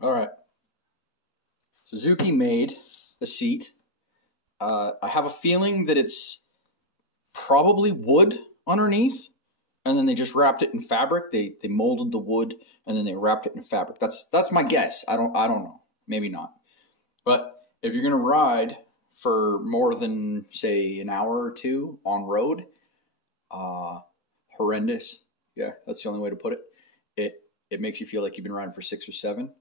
All right. Suzuki made a seat. I have a feeling that it's probably wood underneath, and then they just wrapped it in fabric. They molded the wood and then they wrapped it in fabric. That's my guess. I don't know. Maybe not. But if you're gonna ride for more than say an hour or two on road, horrendous. Yeah, that's the only way to put it. It makes you feel like you've been riding for 6 or 7.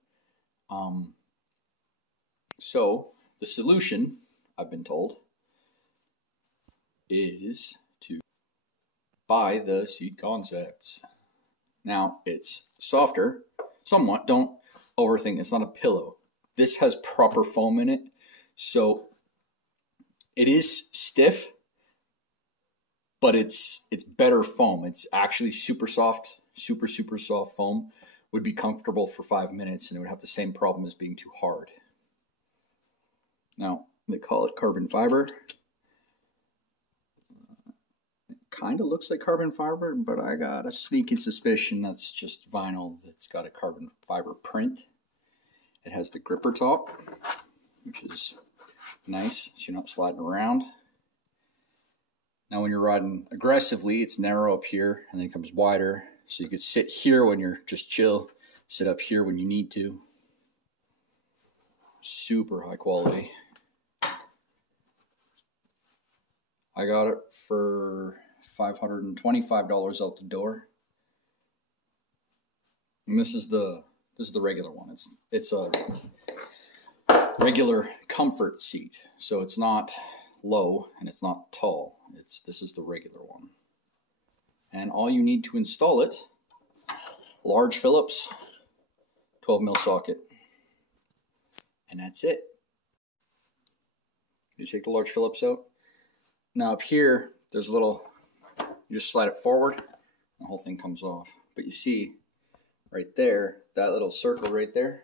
So the solution, I've been told, is to buy the Seat Concepts. Now, it's softer, somewhat. Don't overthink. It's not a pillow. This has proper foam in it, so it is stiff, but it's better foam. It's actually super soft, super soft foam. Would be comfortable for 5 minutes, and it would have the same problem as being too hard. Now, they call it carbon fiber. It kind of looks like carbon fiber, but I got a sneaking suspicion that's just vinyl that's got a carbon fiber print. It has the gripper top, which is nice, so you're not sliding around. Now, when you're riding aggressively, it's narrow up here, and then it comes wider, so you could sit here when you're just chill, sit up here when you need to. Super high quality. I got it for $525 out the door. And this is the regular one. It's a regular comfort seat. So it's not low and it's not tall. This is the regular one. And all you need to install it, large Phillips 12mm socket. And that's it. You take the large Phillips out. Now up here, there's a little, you just slide it forward, and the whole thing comes off. But you see, right there, that little circle right there,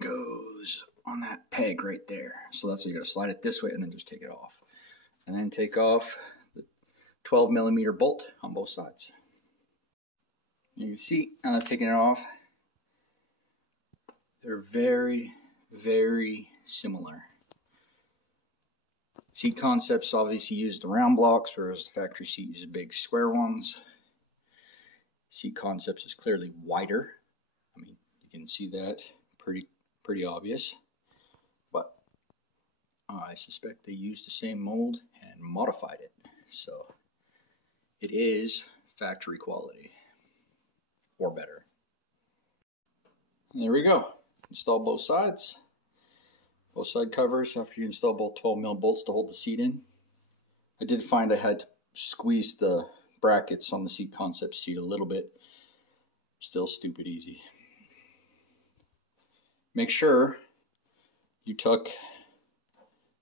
goes on that peg right there. So that's why you gotta slide it this way and then just take it off. And then take off the 12mm bolt on both sides. You can see, now that I've taken it off, they're very, very similar. Seat Concepts obviously use the round blocks, whereas the factory seat uses big square ones. Seat Concepts is clearly wider. I mean, you can see that pretty obvious. But I suspect they used the same mold and modified it. So it is factory quality or better. And there we go. Install both sides. Both side covers after you install both 12mm bolts to hold the seat in. I did find I had to squeeze the brackets on the Seat Concept seat a little bit. Still stupid easy. Make sure you tuck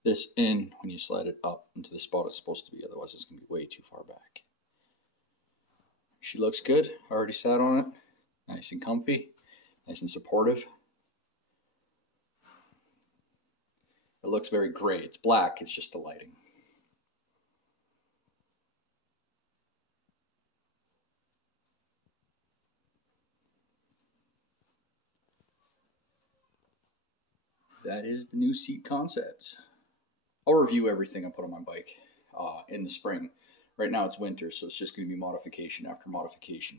this in when you slide it up into the spot it's supposed to be, otherwise it's going to be way too far back. She looks good. I already sat on it. Nice and comfy. Nice and supportive. It looks very gray. It's black, it's just the lighting. That is the new Seat Concepts. I'll review everything I put on my bike in the spring. Right now it's winter, so it's just going to be modification after modification.